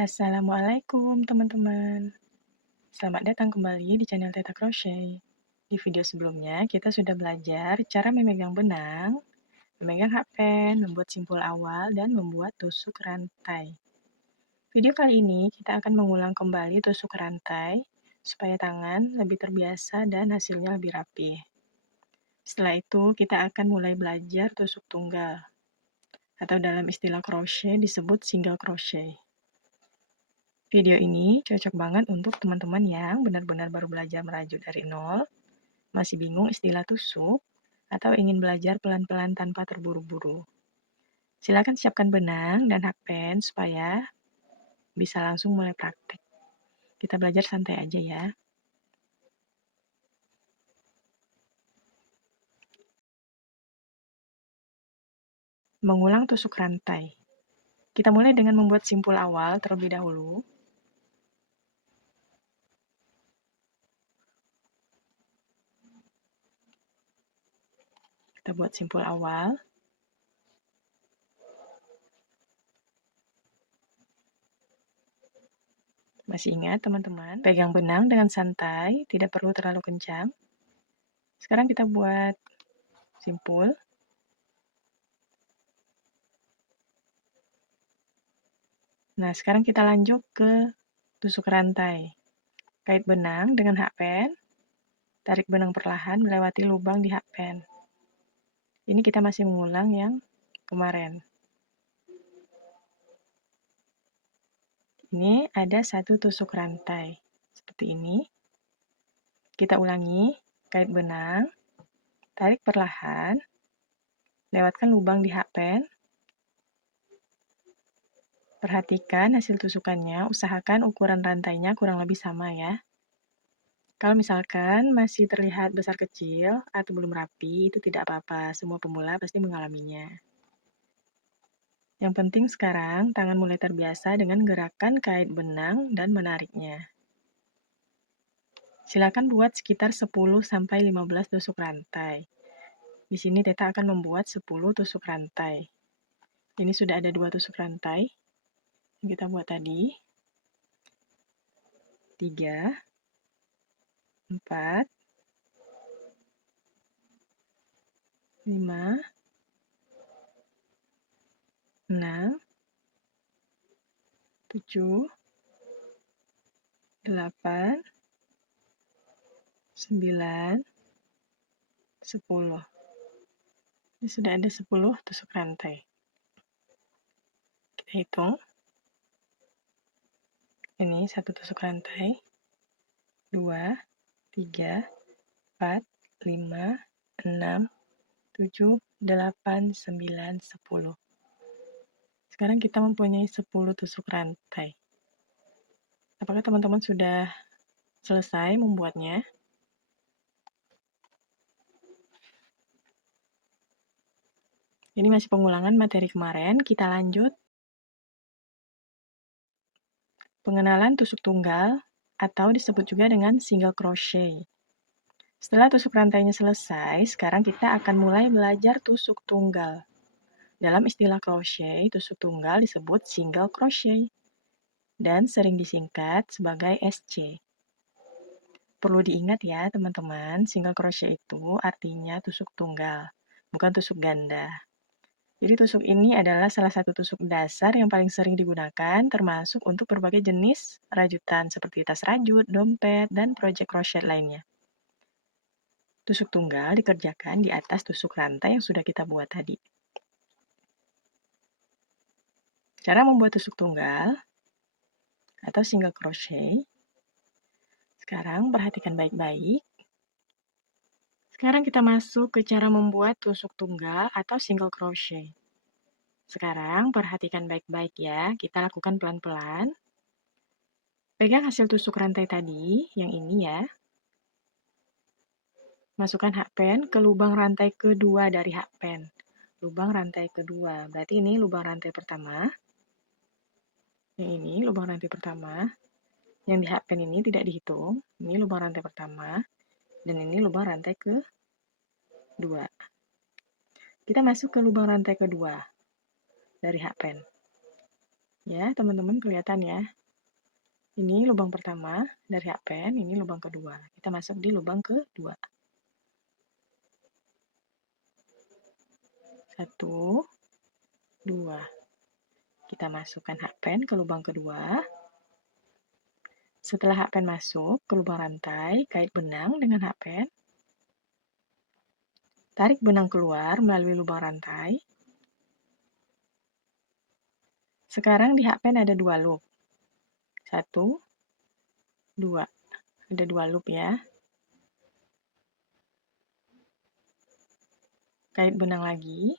Assalamualaikum teman-teman. Selamat datang kembali di channel Teta Crochet. Di video sebelumnya kita sudah belajar cara memegang benang, memegang hakpen, membuat simpul awal, dan membuat tusuk rantai. Video kali ini kita akan mengulang kembali tusuk rantai supaya tangan lebih terbiasa dan hasilnya lebih rapi. Setelah itu kita akan mulai belajar tusuk tunggal atau dalam istilah crochet disebut single crochet. Video ini cocok banget untuk teman-teman yang benar-benar baru belajar merajut dari nol, masih bingung istilah tusuk, atau ingin belajar pelan-pelan tanpa terburu-buru. Silakan siapkan benang dan hakpen supaya bisa langsung mulai praktek. Kita belajar santai aja ya. Mengulang tusuk rantai. Kita mulai dengan membuat simpul awal terlebih dahulu. Kita buat simpul awal. Masih ingat teman-teman? Pegang benang dengan santai, tidak perlu terlalu kencang. Sekarang kita buat simpul. Nah, sekarang kita lanjut ke tusuk rantai. Kait benang dengan hakpen, tarik benang perlahan melewati lubang di hakpen. Ini kita masih mengulang yang kemarin. Ini ada satu tusuk rantai. Seperti ini. Kita ulangi, kait benang, tarik perlahan, lewatkan lubang di hakpen. Perhatikan hasil tusukannya, usahakan ukuran rantainya kurang lebih sama ya. Kalau misalkan masih terlihat besar kecil atau belum rapi, itu tidak apa-apa. Semua pemula pasti mengalaminya. Yang penting sekarang tangan mulai terbiasa dengan gerakan kait benang dan menariknya. Silakan buat sekitar 10-15 tusuk rantai. Di sini Teta akan membuat 10 tusuk rantai. Ini sudah ada 2 tusuk rantai yang kita buat tadi. 3, 4, 5, 6, 7, 8, 9, 10. Ini sudah ada 10 tusuk rantai. Kita hitung. Ini satu tusuk rantai. 2, 3, 4, 5, 6, 7, 8, 9, 10. Sekarang kita mempunyai 10 tusuk rantai. Apakah teman-teman sudah selesai membuatnya? Ini masih pengulangan materi kemarin, kita lanjut. Pengenalan tusuk tunggal atau disebut juga dengan single crochet. Setelah tusuk rantainya selesai, sekarang kita akan mulai belajar tusuk tunggal. Dalam istilah crochet, tusuk tunggal disebut single crochet dan sering disingkat sebagai SC. Perlu diingat ya teman-teman, single crochet itu artinya tusuk tunggal, bukan tusuk ganda. Jadi tusuk ini adalah salah satu tusuk dasar yang paling sering digunakan termasuk untuk berbagai jenis rajutan seperti tas rajut, dompet, dan project crochet lainnya. Tusuk tunggal dikerjakan di atas tusuk rantai yang sudah kita buat tadi. Cara membuat tusuk tunggal atau single crochet. Sekarang perhatikan baik-baik. Sekarang kita masuk ke cara membuat tusuk tunggal atau single crochet. Sekarang perhatikan baik-baik ya, kita lakukan pelan-pelan. Pegang hasil tusuk rantai tadi, yang ini ya. Masukkan hakpen ke lubang rantai kedua dari hakpen. Lubang rantai kedua, berarti ini lubang rantai pertama. Yang ini lubang rantai pertama. Yang di hakpen ini tidak dihitung, ini lubang rantai pertama. Dan ini lubang rantai kedua. Kita masuk ke lubang rantai kedua dari hakpen. Ya, teman-teman kelihatan ya. Ini lubang pertama dari hakpen, ini lubang kedua. Kita masuk di lubang kedua. 1, 2. Kita masukkan hakpen ke lubang kedua. Setelah hakpen masuk ke lubang rantai, kait benang dengan hakpen. Tarik benang keluar melalui lubang rantai. Sekarang di hakpen ada 2 loop. 1, 2. Ada 2 loop ya. Kait benang lagi.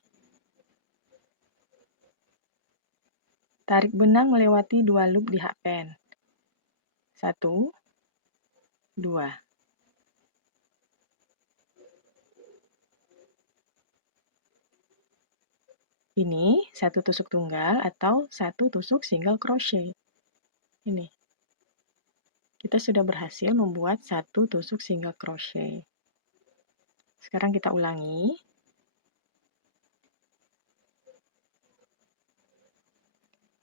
Tarik benang melewati 2 loop di hakpen. 1, 2. Ini satu tusuk tunggal atau satu tusuk single crochet. Ini. Kita sudah berhasil membuat satu tusuk single crochet. Sekarang kita ulangi.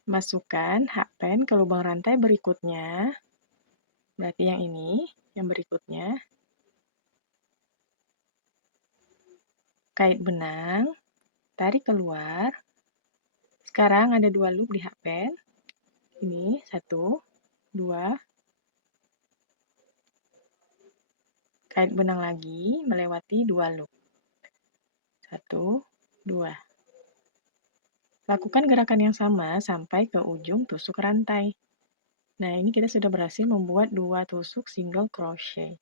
Masukkan hakpen ke lubang rantai berikutnya. Berarti yang ini, yang berikutnya. Kait benang, tarik keluar. Sekarang ada 2 loop di hakpen. Ini 1, 2. Kait benang lagi melewati 2 loop. 1, 2. Lakukan gerakan yang sama sampai ke ujung tusuk rantai. Nah, ini kita sudah berhasil membuat 2 tusuk single crochet.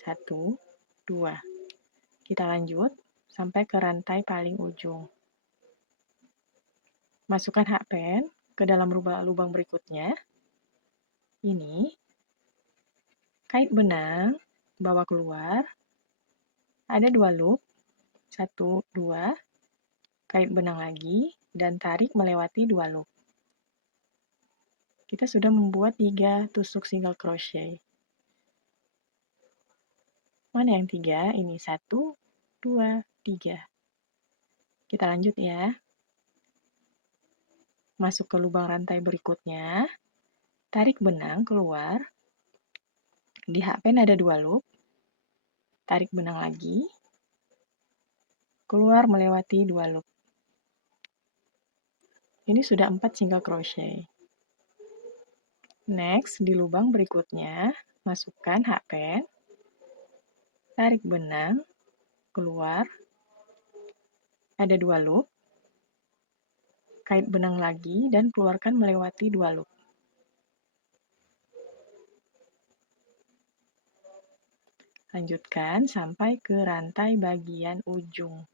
1, 2. Kita lanjut sampai ke rantai paling ujung. Masukkan hakpen ke dalam lubang berikutnya. Ini. Kait benang, bawa keluar. Ada 2 loop. 1, 2. Kait benang lagi, dan tarik melewati 2 loop. Kita sudah membuat 3 tusuk single crochet. Mana yang 3? Ini 1, 2, 3. Kita lanjut ya. Masuk ke lubang rantai berikutnya. Tarik benang keluar. Di hakpen ada 2 loop. Tarik benang lagi. Keluar melewati 2 loop. Ini sudah 4 single crochet. Next, di lubang berikutnya, masukkan hakpen. Tarik benang, keluar. Ada 2 loop. Kait benang lagi dan keluarkan melewati 2 loop. Lanjutkan sampai ke rantai bagian ujung.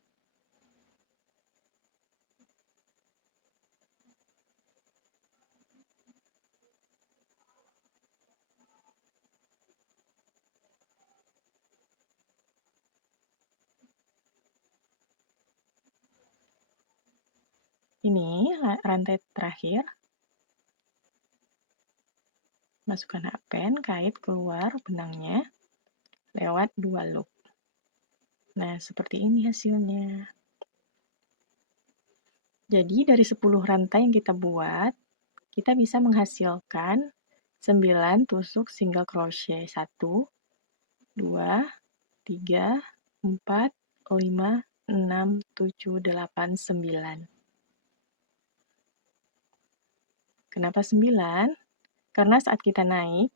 Ini rantai terakhir. Masukkan hakpen, kait keluar benangnya lewat 2 loop. Nah, seperti ini hasilnya. Jadi, dari 10 rantai yang kita buat, kita bisa menghasilkan 9 tusuk single crochet. 1, 2, 3, 4, 5, 6, 7, 8, 9. Kenapa 9? Karena saat kita naik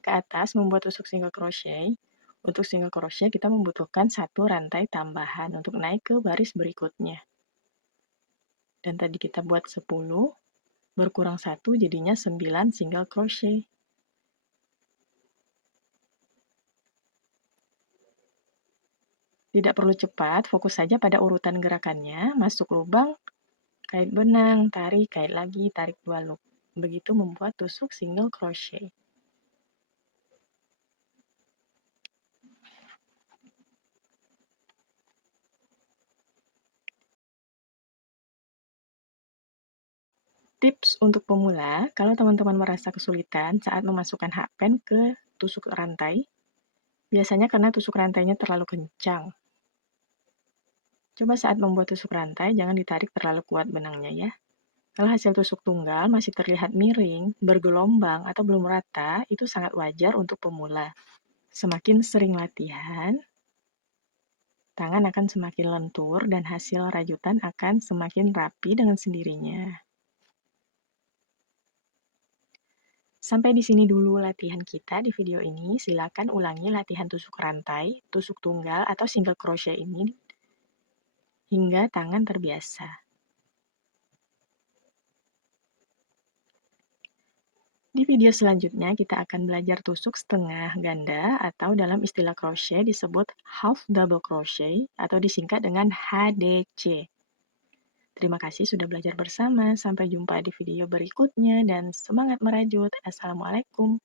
ke atas membuat tusuk single crochet, untuk single crochet kita membutuhkan 1 rantai tambahan untuk naik ke baris berikutnya. Dan tadi kita buat 10, berkurang 1 jadinya 9 single crochet. Tidak perlu cepat, fokus saja pada urutan gerakannya, masuk lubang, kait benang, tarik, kait lagi, tarik 2 loop. Begitu membuat tusuk single crochet. Tips untuk pemula, kalau teman-teman merasa kesulitan saat memasukkan hakpen ke tusuk rantai, biasanya karena tusuk rantainya terlalu kencang. Coba saat membuat tusuk rantai, jangan ditarik terlalu kuat benangnya ya. Kalau hasil tusuk tunggal masih terlihat miring, bergelombang, atau belum rata, itu sangat wajar untuk pemula. Semakin sering latihan, tangan akan semakin lentur dan hasil rajutan akan semakin rapi dengan sendirinya. Sampai di sini dulu latihan kita di video ini. Silakan ulangi latihan tusuk rantai, tusuk tunggal, atau single crochet ini hingga tangan terbiasa. Di video selanjutnya kita akan belajar tusuk setengah ganda atau dalam istilah crochet disebut half double crochet atau disingkat dengan HDC. Terima kasih sudah belajar bersama. Sampai jumpa di video berikutnya dan semangat merajut. Assalamualaikum.